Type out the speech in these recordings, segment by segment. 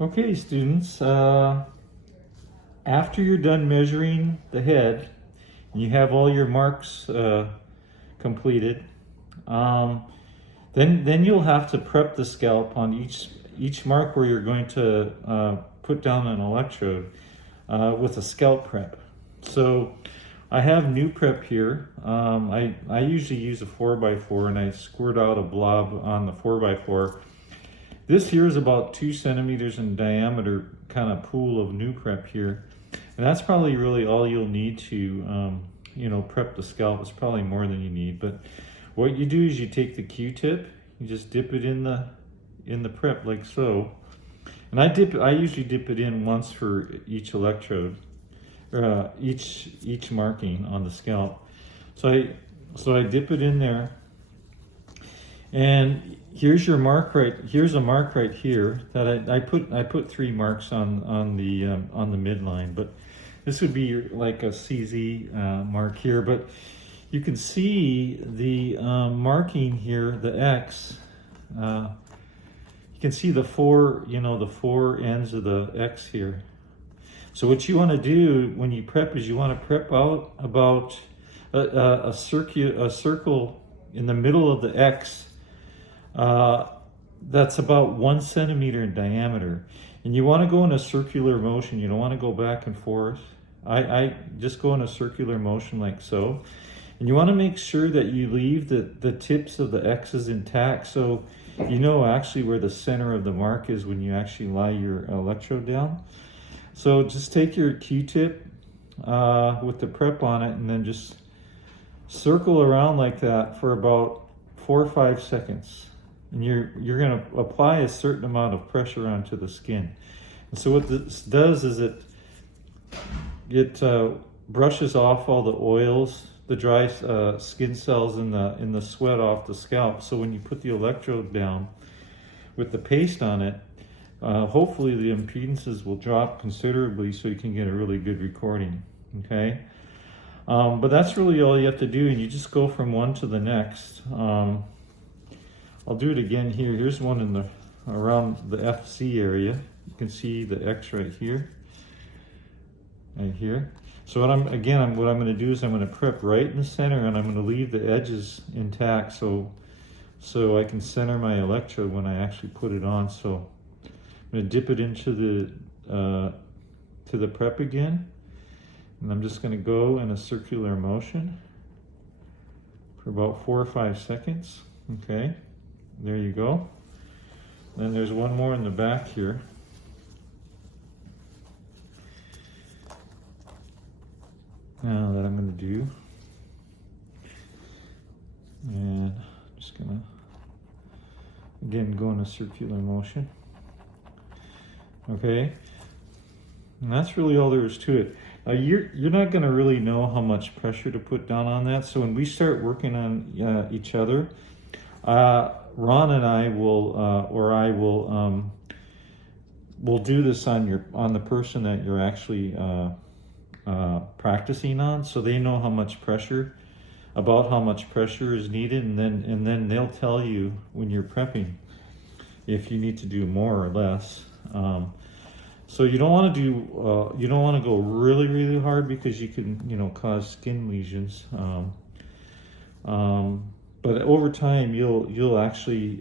Okay, students, after you're done measuring the head and you have all your marks completed, then you'll have to prep the scalp on each mark where you're going to put down an electrode with a scalp prep. So I have new prep here. I usually use a 4x4 and I squirt out a blob on the 4x4. This here is about 2 centimeters in diameter kind of pool of new prep here. And that's probably really all you'll need to, prep the scalp. It's probably more than you need. But what you do is you take the Q-tip, you just dip it in the prep like so. And I usually dip it in once for each electrode, or each marking on the scalp. So I dip it in there. And here's your mark here's a mark right here that I put 3 marks on the midline, but this would be like a CZ mark here. But you can see the marking here, the X. You can see the four ends of the X here. So what you want to do when you prep is you want to prep out about a circle in the middle of the X. That's about 1 centimeter in diameter, and you want to go in a circular motion. You don't want to go back and forth. I just go in a circular motion like so, and you want to make sure that you leave the tips of the X's intact, so you know actually where the center of the mark is when you actually lie your electrode down. So just take your Q-tip with the prep on it, and then just circle around like that for about 4 or 5 seconds. And you're going to apply a certain amount of pressure onto the skin. And so what this does is it brushes off all the oils, the dry skin cells in the sweat off the scalp. So when you put the electrode down with the paste on it, hopefully the impedances will drop considerably so you can get a really good recording. Okay, but that's really all you have to do, and you just go from one to the next. I'll do it again here. Here's one around the FC area. You can see the X right here, right here. So what I'm going to do is I'm going to prep right in the center, and I'm going to leave the edges intact so I can center my electrode when I actually put it on. So I'm going to dip it into the prep again, and I'm just going to go in a circular motion for about 4 or 5 seconds. Okay. There you go. Then there's one more in the back here. Now that I'm going to do, and I'm just going to again go in a circular motion. Okay, and that's really all there is to it. You're not going to really know how much pressure to put down on that. So when we start working on each other, Ron and I will do this on the person that you're actually practicing on, so they know how much pressure is needed, and then they'll tell you when you're prepping if you need to do more or less. So you don't want to go really hard, because you can cause skin lesions. But over time, you'll actually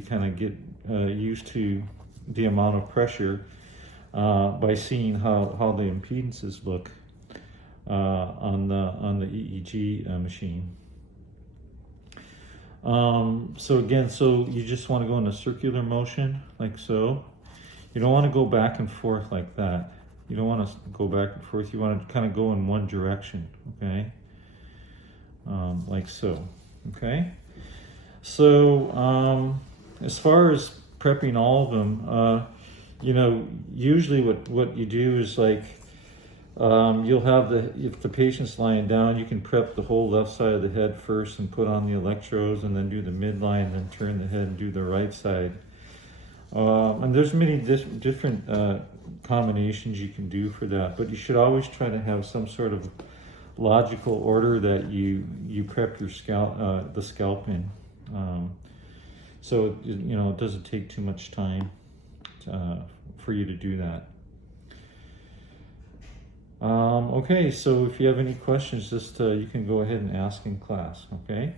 kind of get used to the amount of pressure by seeing how the impedances look on the EEG machine. So you just want to go in a circular motion like so. You don't want to go back and forth like that. You don't want to go back and forth. You want to kind of go in one direction. Okay, like so. Okay, so as far as prepping all of them, usually what you do is like you'll have if the patient's lying down, you can prep the whole left side of the head first and put on the electrodes, and then do the midline, and then turn the head and do the right side. And there's many different combinations you can do for that, but you should always try to have some sort of logical order that you prep your scalp, the scalp in, so it doesn't take too much time. for you to do that. Okay, so if you have any questions, just you can go ahead and ask in class, okay?